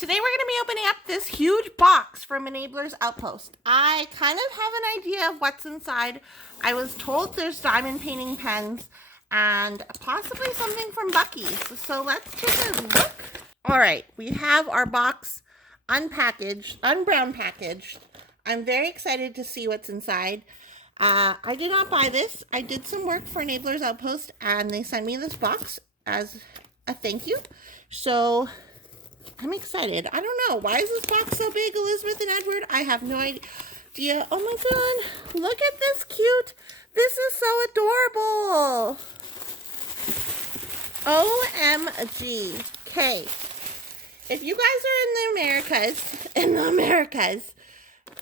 Today we're going to be opening up this huge box from Enabler's Outpost. I kind of have an idea of what's inside. I was told there's diamond painting pens and possibly something from Bucky's. So let's take a look. All right, we have our box unpackaged, unbrown packaged. I'm very excited to see what's inside. I did not buy this. I did some work for Enabler's Outpost and they sent me this box as a thank you. So I'm excited. I don't know. Why is this box so big, Elizabeth and Edward? I have no idea. Oh my god. Look at this cute. This is so adorable. OMG. Okay. If you guys are in the Americas,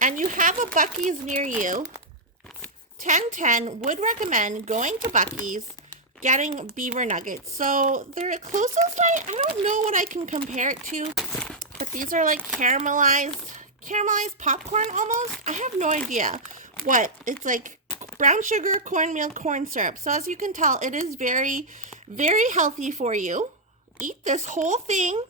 and you have a Bucky's near you, 1010 would recommend going to Bucky's, getting beaver nuggets. So they're closest, I don't know what I can compare it to, but these are like caramelized popcorn almost. I have no idea what. It's like brown sugar, cornmeal, corn syrup. So as you can tell, it is very, very healthy for you. Eat this whole thing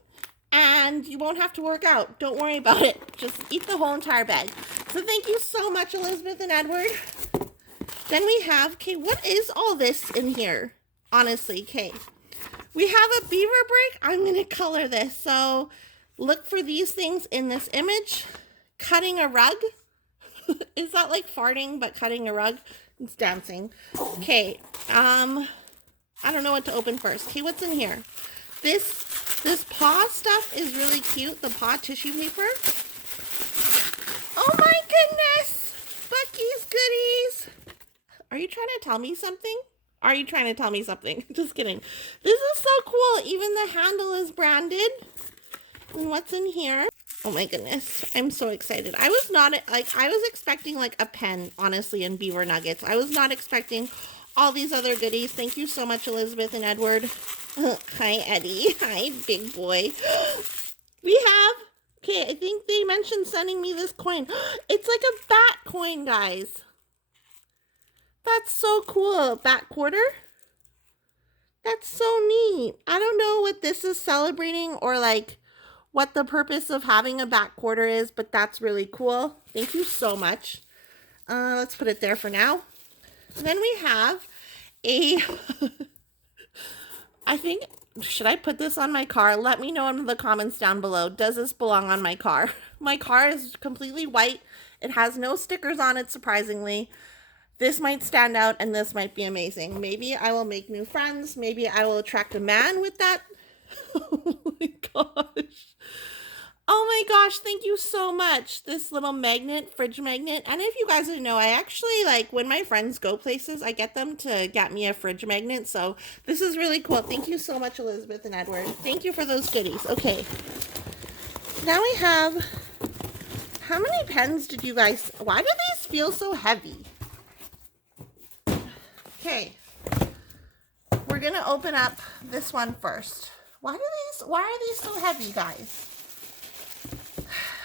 and you won't have to work out. Don't worry about it. Just eat the whole entire bag. So thank you so much, Elizabeth and Edward. Then we have, okay, what is all this in here? Honestly, okay. We have a beaver break. I'm going to color this. So look for these things in this image. Cutting a rug. Is that like farting, but cutting a rug? It's dancing. Okay. I don't know what to open first. Okay, what's in here? This paw stuff is really cute. The paw tissue paper. Oh my goodness. Bucky's goodies. Are you trying to tell me something? Are you trying to tell me something? Just kidding. This is so cool. Even the handle is branded. And what's in here? Oh my goodness. I'm so excited. I was expecting like a pen, honestly, and beaver nuggets. I was not expecting all these other goodies. Thank you so much, Elizabeth and Edward. Hi, Eddie. Hi, big boy. We have, okay, I think they mentioned sending me this coin. It's like a bat coin, guys. That's so cool. Bat quarter? That's so neat. I don't know what this is celebrating or like what the purpose of having a bat quarter is, but that's really cool. Thank you so much. Let's put it there for now. And then we have a, I think, should I put this on my car? Let me know in the comments down below. Does this belong on my car? My car is completely white. It has no stickers on it, surprisingly. This might stand out and this might be amazing. Maybe I will make new friends. Maybe I will attract a man with that. Oh my gosh. Oh my gosh, thank you so much. This little magnet, fridge magnet. And if you guys didn't know, I actually, like, when my friends go places, I get them to get me a fridge magnet. So this is really cool. Thank you so much, Elizabeth and Edward. Thank you for those goodies. Okay. Now we have, how many pens did you guys, why do these feel so heavy? Okay, we're gonna open up this one first. Why are these so heavy, guys?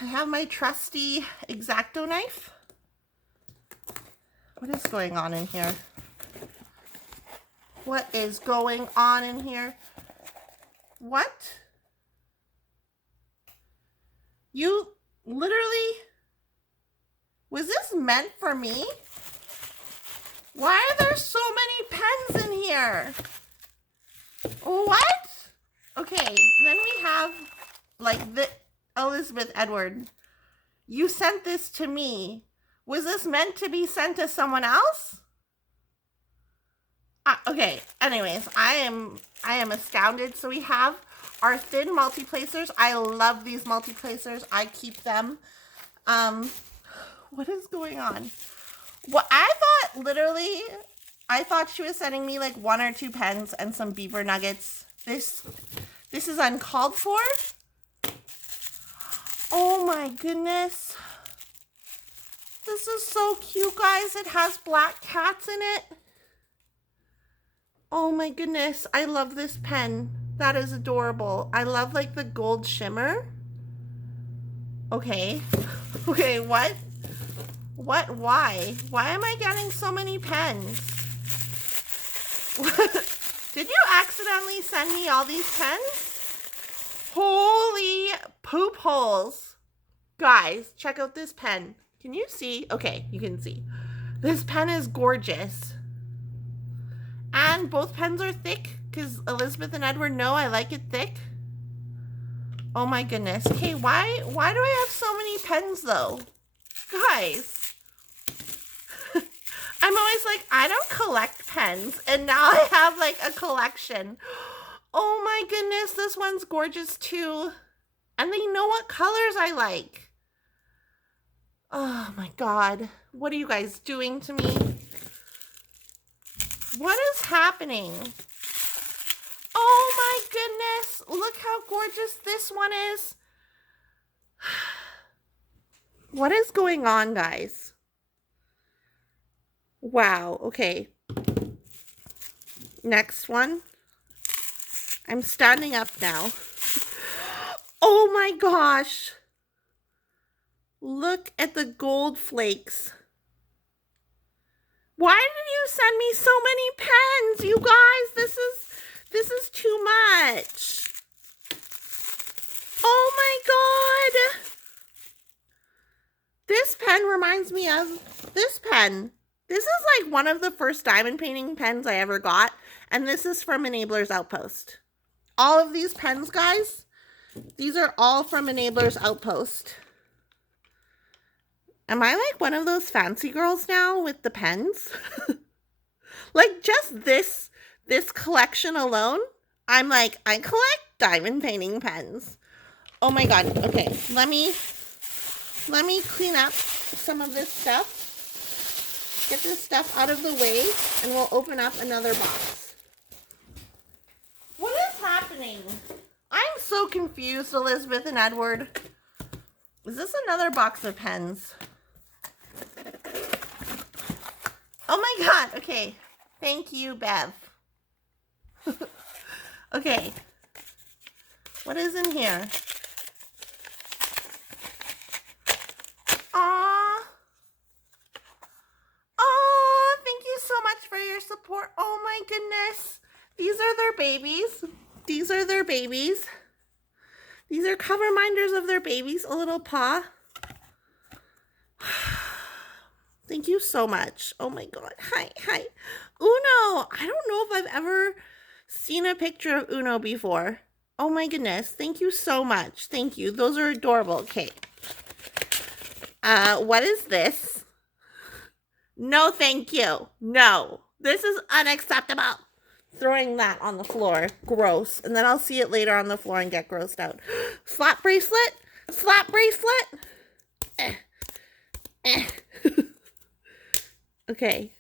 I have my trusty X-Acto knife. What is going on in here? What is going on in here? What? You literally, was this meant for me? Why are there so many pens in here? What? Okay, then we have, like, the Elizabeth Edward. You sent this to me. Was this meant to be sent to someone else? Okay, anyways, I am astounded. So we have our thin multiplacers. I love these multiplacers. I keep them. What is going on? Well, I thought she was sending me like 1 or 2 pens and some beaver nuggets. This is uncalled for. Oh my goodness. This is so cute, guys. It has black cats in it. Oh my goodness. I love this pen. That is adorable. I love like the gold shimmer. Okay. Okay, what? What? Why? Why am I getting so many pens? Did you accidentally send me all these pens? Holy poop holes. Guys, check out this pen. Can you see? Okay, you can see. This pen is gorgeous. And both pens are thick because Elizabeth and Edward know I like it thick. Oh my goodness. Okay, why do I have so many pens though? Guys. I'm always like, I don't collect pens. And now I have like a collection. Oh my goodness, this one's gorgeous too. And they know what colors I like. Oh my God. What are you guys doing to me? What is happening? Oh my goodness. Look how gorgeous this one is. What is going on, guys? Wow. Okay. Next one. I'm standing up now. Oh my gosh. Look at the gold flakes. Why did you send me so many pens, you guys? This is too much. Oh my God. This pen reminds me of this pen. This is like one of the first diamond painting pens I ever got. And this is from Enablers Outpost. All of these pens, guys, these are all from Enablers Outpost. Am I like one of those fancy girls now with the pens? Like just this collection alone, I'm like, I collect diamond painting pens. Oh my God. Okay, let me clean up some of this stuff. Get this stuff out of the way and we'll open up another box. What is happening? I'm so confused, Elizabeth and Edward. Is this another box of pens? Oh my God. Okay. Thank you, Bev. Okay. What is in here? Aww. Oh, thank you so much for your support. Oh my goodness. These are their babies. These are their babies. These are cover minders of their babies. A little paw. Thank you so much. Oh my God. Hi. Uno. I don't know if I've ever seen a picture of Uno before. Oh my goodness. Thank you so much. Thank you. Those are adorable. Okay. What is this? No, thank you. No. This is unacceptable. Throwing that on the floor. Gross. And then I'll see it later on the floor and get grossed out. Slap bracelet? Slap bracelet? Okay.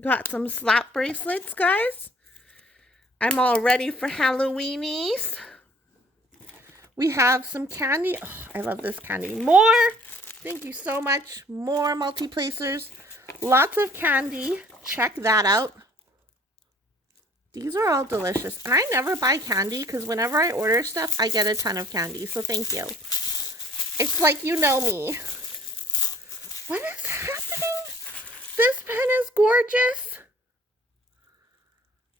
Got some slap bracelets, guys. I'm all ready for Halloweenies. We have some candy. Oh, I love this candy. More. Thank you so much. More multi-placers. Lots of candy. Check that out. These are all delicious. And I never buy candy because whenever I order stuff, I get a ton of candy. So thank you. It's like you know me. What is happening? This pen is gorgeous.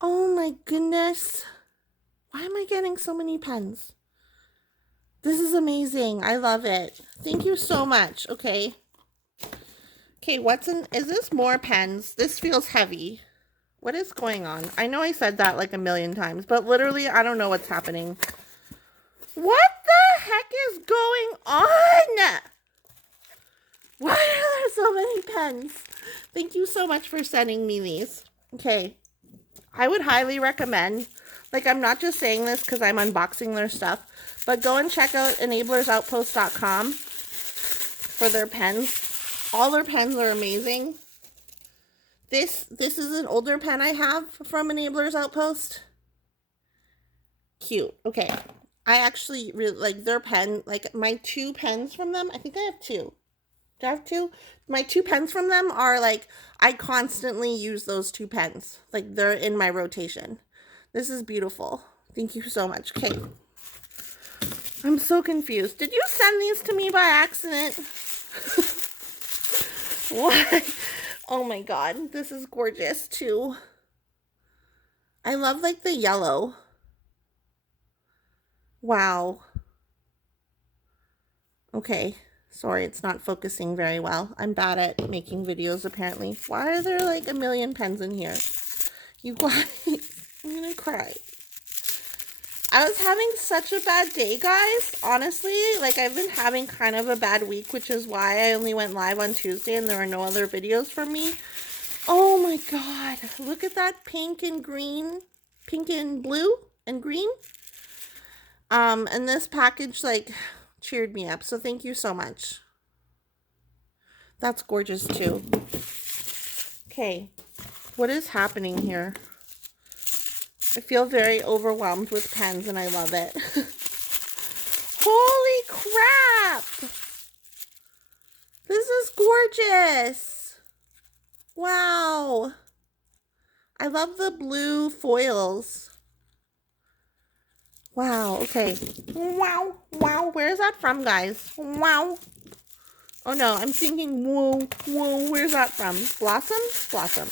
Oh my goodness. Why am I getting so many pens? This is amazing. I love it. Thank you so much. Okay. Okay, what's in... Is this more pens? This feels heavy. What is going on? I know I said that like a million times, but literally I don't know what's happening. What the heck is going on? Why are there so many pens? Thank you so much for sending me these. Okay. I would highly recommend, like I'm not just saying this because I'm unboxing their stuff, but go and check out enablersoutpost.com for their pens. All their pens are amazing. This is an older pen I have from Enablers Outpost. Cute. Okay. I actually really like their pen. Like my two pens from them. I think I have two. Do I have two? My two pens from them are like, I constantly use those two pens. Like they're in my rotation. This is beautiful. Thank you so much. Okay. I'm so confused. Did you send these to me by accident? What? Oh my God. This is gorgeous too. I love like the yellow. Wow. Okay. Sorry, it's not focusing very well. I'm bad at making videos, apparently. Why are there like a million pens in here? You guys, I'm gonna cry. I was having such a bad day, guys. Honestly, like I've been having kind of a bad week, which is why I only went live on Tuesday and there are no other videos from me. Oh my god. Look at that pink and green. Pink and blue and green. And this package like cheered me up. So thank you so much. That's gorgeous too. Okay. What is happening here? I feel very overwhelmed with pens and I love it. Holy crap! This is gorgeous! Wow! I love the blue foils. Wow, okay. Wow, wow. Where is that from, guys? Wow. Oh no, I'm thinking, whoa, whoa. Where's that from? Blossom? Blossom.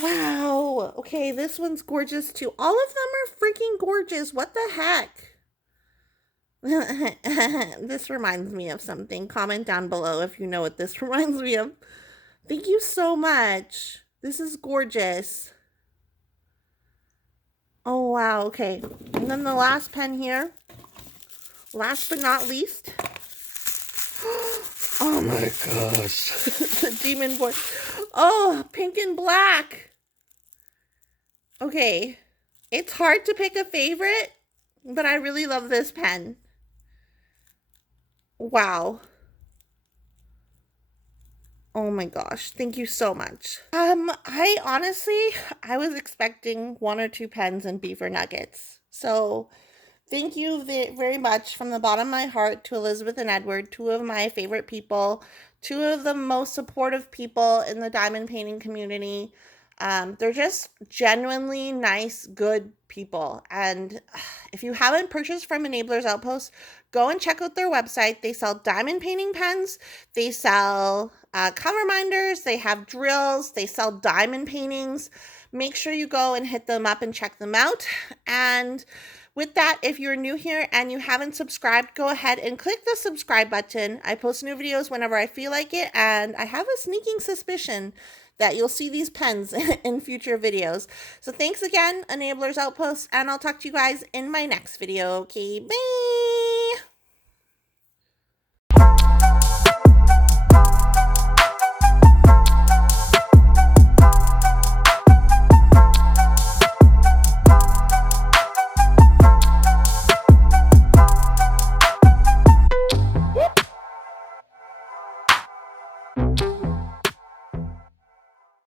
Wow. Okay, this one's gorgeous too. All of them are freaking gorgeous. What the heck? This reminds me of something. Comment down below if you know what this reminds me of. Thank you so much. This is gorgeous. Oh, wow. Okay. And then the last pen here. Last but not least. Oh my gosh. The demon boy. Oh, pink and black. Okay. It's hard to pick a favorite, but I really love this pen. Wow. Oh my gosh. Thank you so much. I was expecting 1 or 2 pens and beaver nuggets. So thank you very much from the bottom of my heart to Elizabeth and Edward, 2 of my favorite people, 2 of the most supportive people in the diamond painting community. They're just genuinely nice, good people. And if you haven't purchased from Enablers Outpost, go and check out their website. They sell diamond painting pens. They sell color minders. They have drills. They sell diamond paintings. Make sure you go and hit them up and check them out. And with that, if you're new here and you haven't subscribed, go ahead and click the subscribe button. I post new videos whenever I feel like it, and I have a sneaking suspicion that you'll see these pens in future videos. So thanks again, Enablers Outpost, and I'll talk to you guys in my next video. Okay, bye!